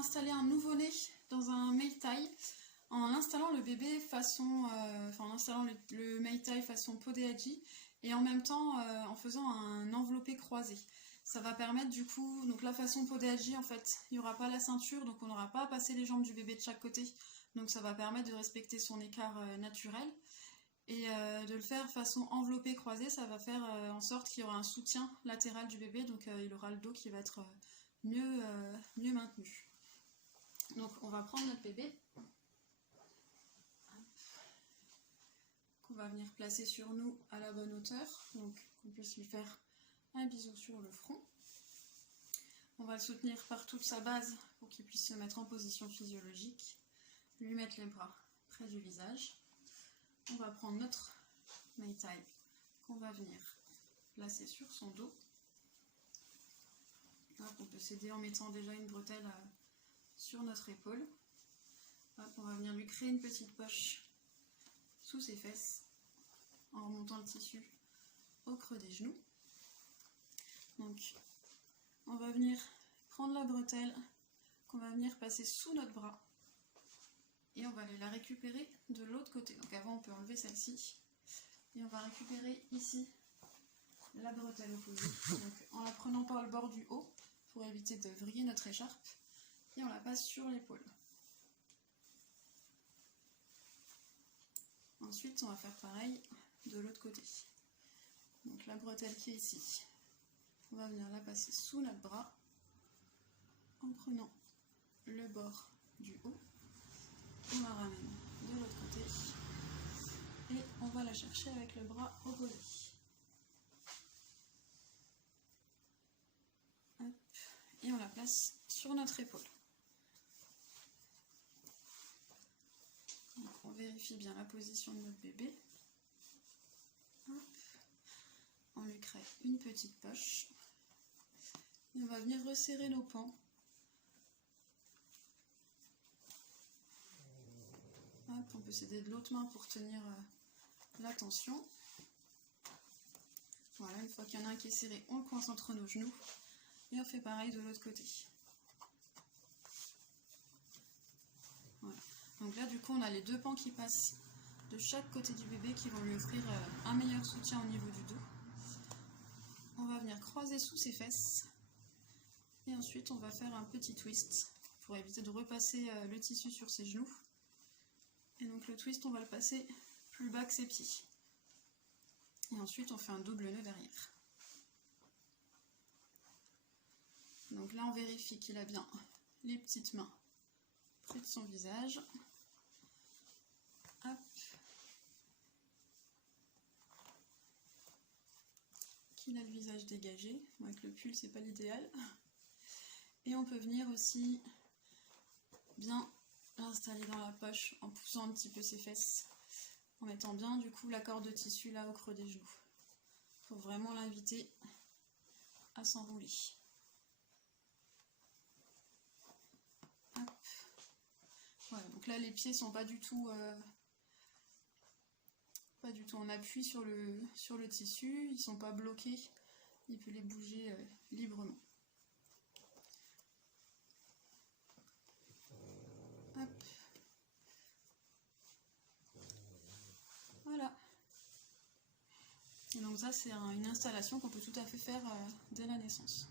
installer un nouveau-né dans un Meitai en installant le bébé façon, en installant le Meitai façon Podeaji et en même temps en faisant un enveloppé croisé. Ça va permettre du coup, donc la façon Podeaji en fait, il n'y aura pas la ceinture, donc on n'aura pas à passer les jambes du bébé de chaque côté, donc ça va permettre de respecter son écart naturel. Et de le faire façon enveloppé croisé, ça va faire en sorte qu'il y aura un soutien latéral du bébé, donc il aura le dos qui va être mieux maintenu. Donc on va prendre notre bébé, qu'on va venir placer sur nous à la bonne hauteur, donc qu'on puisse lui faire un bisou sur le front. On va le soutenir par toute sa base pour qu'il puisse se mettre en position physiologique, lui mettre les bras près du visage. On va prendre notre Meitai qu'on va venir placer sur son dos. Hop, on peut s'aider en mettant déjà une bretelle sur notre épaule. Hop, on va venir lui créer une petite poche sous ses fesses en remontant le tissu au creux des genoux. Donc on va venir prendre la bretelle qu'on va venir passer sous notre bras et on va aller la récupérer de l'autre côté. Donc avant on peut enlever celle-ci et on va récupérer ici la bretelle opposée, donc en la prenant par le bord du haut pour éviter de vriller notre écharpe, et on la passe sur l'épaule. Ensuite on va faire pareil de l'autre côté. Donc la bretelle qui est ici, on va venir la passer sous notre bras en prenant le bord du haut. On la ramène de l'autre côté et on va la chercher avec le bras opposé. Hop. Et on la place sur notre épaule. Donc on vérifie bien la position de notre bébé. Hop. On lui crée une petite poche. Et on va venir resserrer nos pans. Hop, on peut s'aider de l'autre main pour tenir la tension. Voilà, une fois qu'il y en a un qui est serré, on le coince entre nos genoux. Et on fait pareil de l'autre côté. Voilà. Donc là, du coup, on a les deux pans qui passent de chaque côté du bébé qui vont lui offrir un meilleur soutien au niveau du dos. On va venir croiser sous ses fesses. Et ensuite, on va faire un petit twist pour éviter de repasser le tissu sur ses genoux. Et donc le twist, on va le passer plus bas que ses pieds. Et ensuite, on fait un double nœud derrière. Donc là, on vérifie qu'il a bien les petites mains près de son visage. Hop. Qu'il a le visage dégagé. Bon, avec le pull, c'est pas l'idéal. Et on peut venir aussi bien l'installer dans la poche en poussant un petit peu ses fesses, en mettant bien du coup la corde de tissu là au creux des genoux, pour vraiment l'inviter à s'enrouler. Voilà, donc là les pieds sont pas du tout en appui sur le tissu, ils sont pas bloqués, il peut les bouger librement. Hop. Voilà. Et donc ça c'est une installation qu'on peut tout à fait faire dès la naissance.